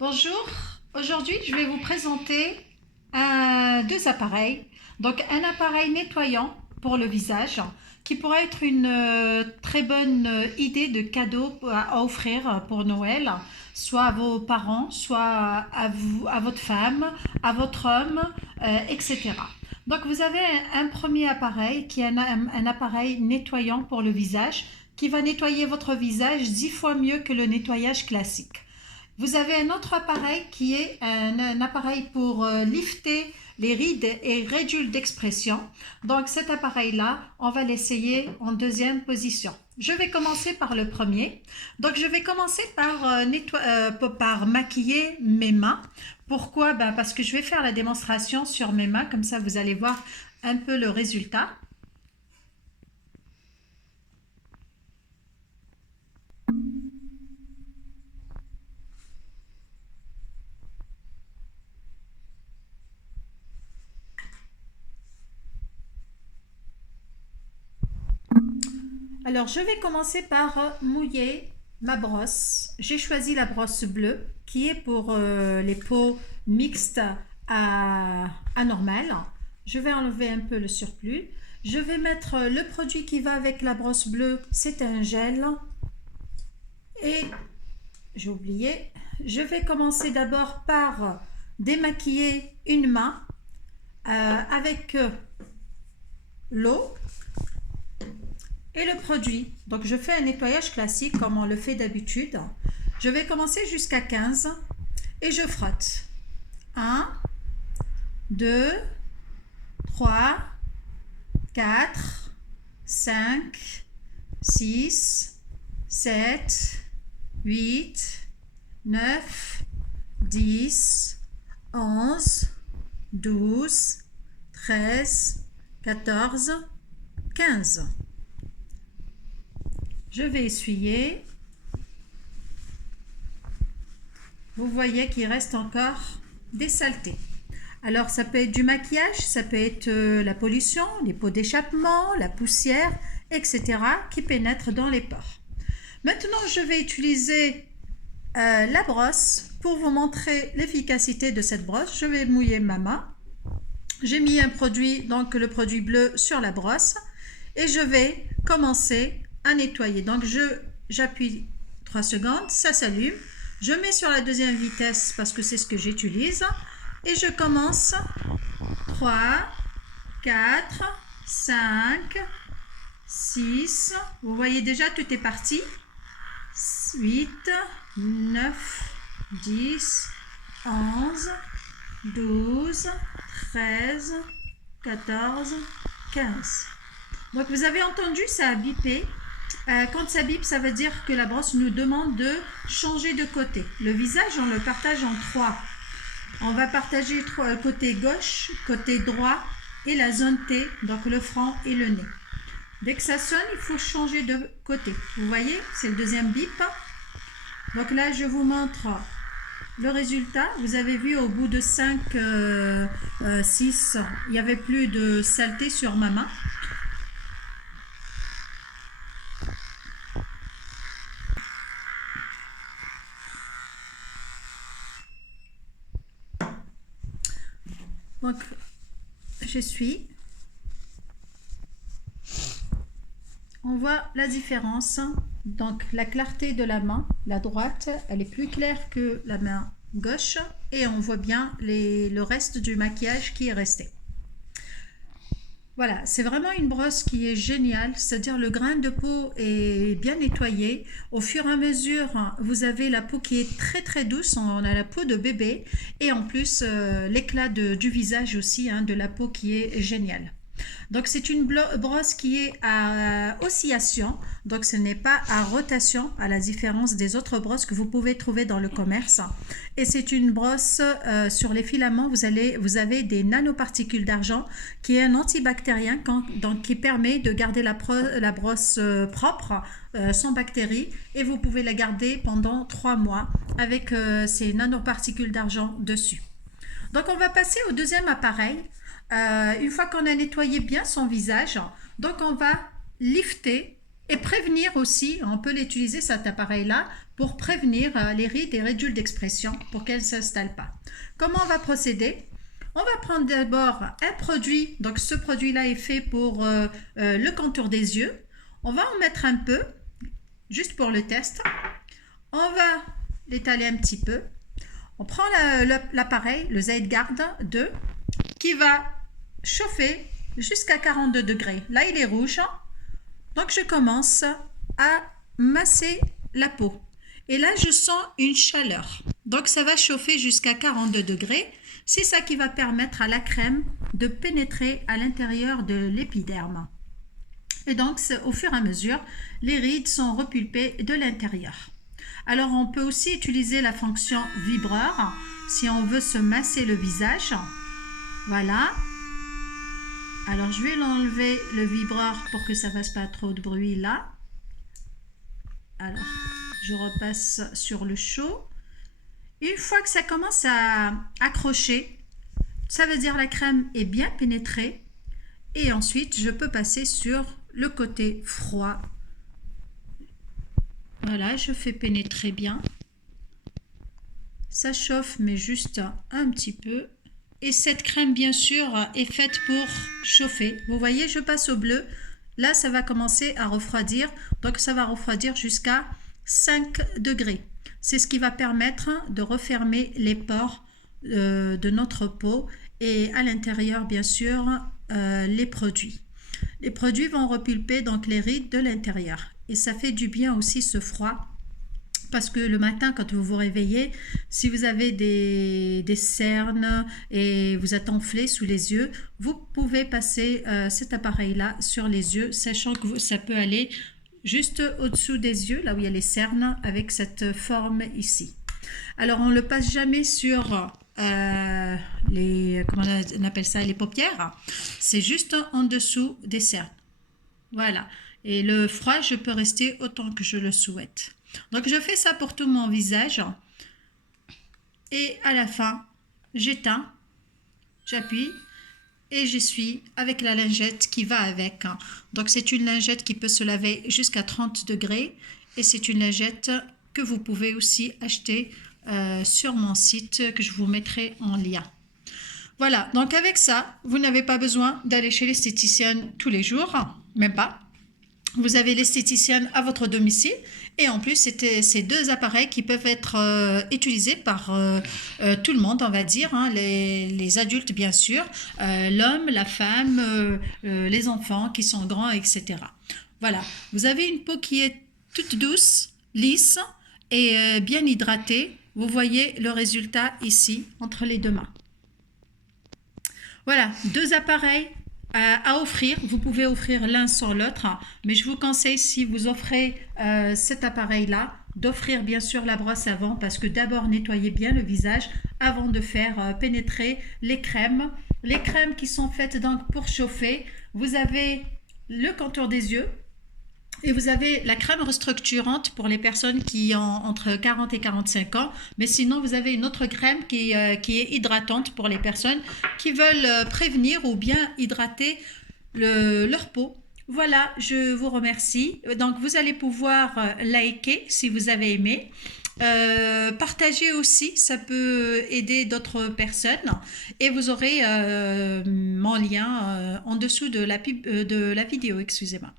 Bonjour, aujourd'hui je vais vous présenter deux appareils. Donc un appareil nettoyant pour le visage qui pourrait être une très bonne idée de cadeau à offrir pour Noël, soit à vos parents, soit à vous, à votre femme, à votre homme, etc. Donc vous avez un premier appareil qui est un appareil nettoyant pour le visage qui va nettoyer votre visage 10 fois mieux que le nettoyage classique. Vous avez un autre appareil qui est un appareil pour lifter les rides et ridules d'expression. Donc cet appareil-là, on va l'essayer en deuxième position. Je vais commencer par le premier. Donc je vais commencer par maquiller mes mains. Pourquoi? Parce que je vais faire la démonstration sur mes mains, comme ça vous allez voir un peu le résultat. Alors, je vais commencer par mouiller ma brosse. J'ai choisi la brosse bleue qui est pour les peaux mixtes à normales. Je vais enlever un peu le surplus. Je vais mettre le produit qui va avec la brosse bleue, c'est un gel. Et j'ai oublié, je vais commencer d'abord par démaquiller une main avec l'eau et le produit. Donc je fais un nettoyage classique comme on le fait d'habitude. Je vais commencer jusqu'à 15 et je frotte. 1, 2, 3, 4, 5, 6, 7, 8, 9, 10, 11, 12, 13, 14, 15. Je vais essuyer. Vous voyez qu'il reste encore des saletés. Alors ça peut être du maquillage, ça peut être la pollution, les pots d'échappement, la poussière, etc. qui pénètrent dans les pores. Maintenant, je vais utiliser la brosse pour vous montrer l'efficacité de cette brosse. Je vais mouiller ma main. J'ai mis un produit, donc le produit bleu sur la brosse et je vais commencer à nettoyer. Donc j'appuie 3 secondes, ça s'allume. Je mets sur la deuxième vitesse parce que c'est ce que j'utilise. Et je commence 3, 4, 5, 6. Vous voyez déjà, tout est parti. 8, 9, 10, 11, 12, 13, 14, 15. Donc vous avez entendu, ça a bipé. Quand ça bip, ça veut dire que la brosse nous demande de changer de côté. Le visage, on le partage en 3. On va partager côté gauche, côté droit et la zone T, donc le front et le nez. Dès que ça sonne, il faut changer de côté. Vous voyez, c'est le deuxième bip. Donc là, je vous montre le résultat. Vous avez vu au bout de 5, 6, il n'y avait plus de saleté sur ma main. Donc, j'essuie. On voit la différence. Donc, la clarté de la main, la droite, elle est plus claire que la main gauche. Et on voit bien le reste du maquillage qui est resté. Voilà, c'est vraiment une brosse qui est géniale, c'est-à-dire le grain de peau est bien nettoyé. Au fur et à mesure, vous avez la peau qui est très très douce, on a la peau de bébé et en plus l'éclat du visage aussi, de la peau qui est génial. Donc c'est une brosse qui est à oscillation, donc ce n'est pas à rotation à la différence des autres brosses que vous pouvez trouver dans le commerce. Et c'est une brosse sur les filaments, vous avez des nanoparticules d'argent qui est un antibactérien donc qui permet de garder la brosse propre, sans bactéries, et vous pouvez la garder pendant 3 mois avec ces nanoparticules d'argent dessus. Donc on va passer au deuxième appareil. Une fois qu'on a nettoyé bien son visage, donc on va lifter et prévenir aussi, on peut l'utiliser cet appareil-là pour prévenir les rides et ridules d'expression pour qu'elles ne s'installent pas. Comment on va procéder? On va prendre d'abord un produit, donc ce produit-là est fait pour le contour des yeux. On va en mettre un peu, juste pour le test. On va l'étaler un petit peu. On prend l'appareil, le Zeitguard 2, qui va chauffer jusqu'à 42 degrés. Là, il est rouge. Donc, je commence à masser la peau. Et là, je sens une chaleur. Donc, ça va chauffer jusqu'à 42 degrés. C'est ça qui va permettre à la crème de pénétrer à l'intérieur de l'épiderme. Et donc, au fur et à mesure, les rides sont repulpées de l'intérieur. Alors, on peut aussi utiliser la fonction vibreur si on veut se masser le visage. Voilà. Alors, je vais l'enlever le vibreur pour que ça ne fasse pas trop de bruit là. Alors, je repasse sur le chaud. Une fois que ça commence à accrocher, ça veut dire la crème est bien pénétrée. Et ensuite, je peux passer sur le côté froid. Voilà, je fais pénétrer bien. Ça chauffe, mais juste un petit peu. Et cette crème, bien sûr, est faite pour chauffer. Vous voyez, je passe au bleu. Là, ça va commencer à refroidir. Donc, ça va refroidir jusqu'à 5 degrés. C'est ce qui va permettre de refermer les pores de notre peau et à l'intérieur, bien sûr, les produits. Les produits vont repulper donc les rides de l'intérieur. Et ça fait du bien aussi ce froid. Parce que le matin, quand vous vous réveillez, si vous avez des cernes et vous êtes enflé sous les yeux, vous pouvez passer cet appareil-là sur les yeux, sachant que ça peut aller juste au-dessous des yeux, là où il y a les cernes, avec cette forme ici. Alors, on ne le passe jamais sur comment on appelle ça, les paupières. C'est juste en dessous des cernes. Voilà. Et le froid, je peux rester autant que je le souhaite. Donc, je fais ça pour tout mon visage. Et à la fin, j'éteins, j'appuie et j'essuie avec la lingette qui va avec. Donc, c'est une lingette qui peut se laver jusqu'à 30 degrés. Et c'est une lingette que vous pouvez aussi acheter sur mon site que je vous mettrai en lien. Voilà, donc avec ça, vous n'avez pas besoin d'aller chez l'esthéticienne tous les jours, même pas. Vous avez l'esthéticienne à votre domicile et en plus, c'est ces deux appareils qui peuvent être utilisés par tout le monde, on va dire, hein, les adultes bien sûr, l'homme, la femme, les enfants qui sont grands, etc. Voilà, vous avez une peau qui est toute douce, lisse et bien hydratée. Vous voyez le résultat ici entre les deux mains. Voilà, deux appareils à offrir. Vous pouvez offrir l'un sans l'autre, mais je vous conseille, si vous offrez cet appareil-là, d'offrir bien sûr la brosse à vent, parce que d'abord nettoyez bien le visage avant de faire pénétrer les crèmes. Les crèmes qui sont faites donc pour chauffer, vous avez le contour des yeux, et vous avez la crème restructurante pour les personnes qui ont entre 40 et 45 ans. Mais sinon, vous avez une autre crème qui est hydratante pour les personnes qui veulent prévenir ou bien hydrater leur peau. Voilà, je vous remercie. Donc, vous allez pouvoir liker si vous avez aimé. Partagez aussi, ça peut aider d'autres personnes. Et vous aurez mon lien en dessous de la vidéo, excusez-moi.